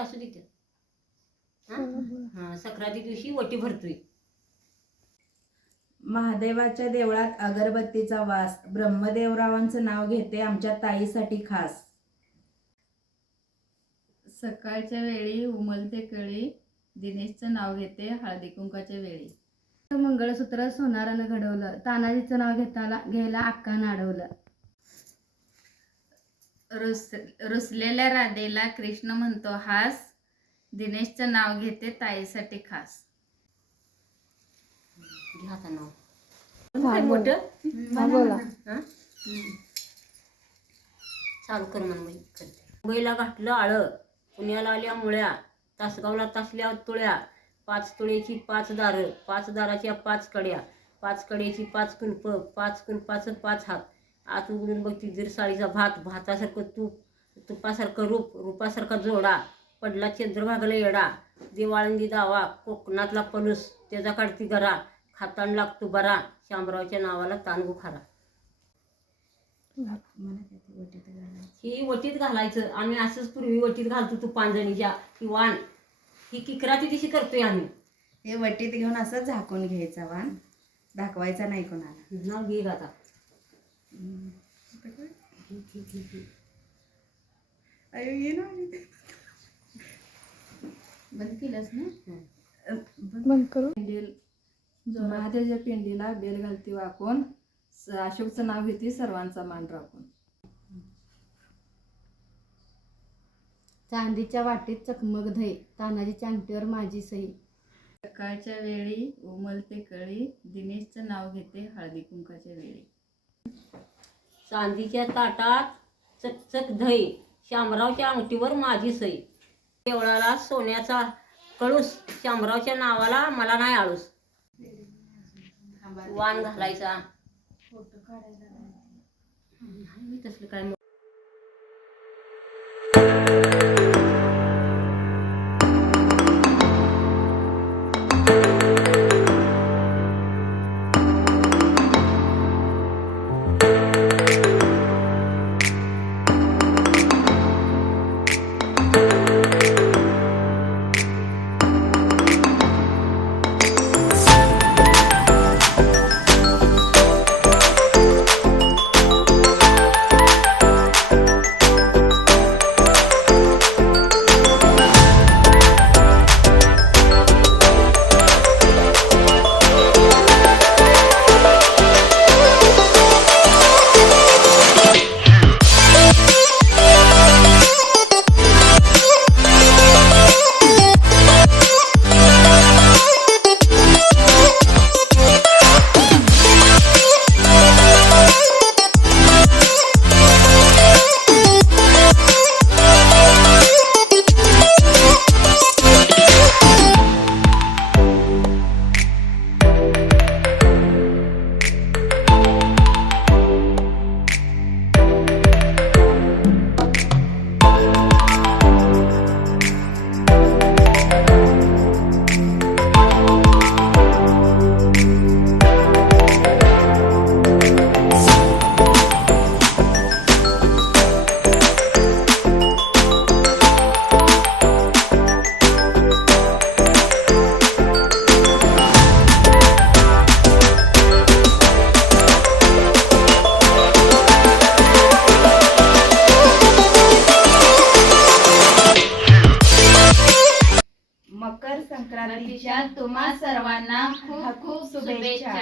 असू दे. हा सक्राती दिवशी वटी भरतोय. महादेवाच्या देवळात अगरबत्तीचा वास. ब्रह्मदेवरावांचं नाव घेते आमच्या ताईसाठी खास. सकाळच्या वेळी उमलते कळी, दिनेशचं नाव घेते हळदी कुंकाच्या वेळी. मंगळसूत्र सोनारानं घडवलं, तानाजीचं नाव घ्यायला अक्कानं अडवलं. रुसलेल्या राधेला कृष्ण म्हणतो हास, दिनेशचं नाव घेते ताईसाठी खास. चालू कर मुंबईला घातलं आळं, पुण्याला आल्या मुळ्या, तासगावला तासल्या तुळ्या. 5 तुळेची 5 दारं, 5 दाराच्या 5 कड्या, 5 कड्याची 5 कुंप, 5 कुंपाचं 5 हात. आत उघडून बघती दीर साळीचा भात, भातासारखं तूप, तुपासारखं रूप, रूपासारखा जोडा. पडला चंद्रभागला येडा, दिवाळंदी दावा, कोकणातला पणूस त्याचा काढती गरा. खातान लागतो बरा, शामरावच्या नावाला तानगू खारा. ही वटीत घालायचं. आम्ही असंच पूर्वी वटीत घालतो तू पांजणीच्या ही वाण. ही किकराची दिशी करतोय आम्ही. हे वटीत घेऊन असं झाकून घ्यायचा वाण, दाखवायचा नाही कोणाला. नाव घे आता. बंद केलंस ना. बंद करू. महादेवच्या पिंडीला बेल घालती वाकून, अशोकचं नाव घेते सर्वांचा मान राखून. चांदीच्या वाटीत चकमक धई, तानाजीच्या अंगठीवर माझी सही. सकाळच्या वेळी उमलते कळी, दिनेशचं नाव घेते हळदी कुंकाच्या वेळी. चांदीच्या ताटात चकचक दही, शामरावच्या अंगठीवर माझी सई. देवळाला सोन्याचा कळूस, शामरावच्या नावाला मला नाही आळूस. वाण घालायचा. तसलं काय खूप शुभेच्छा.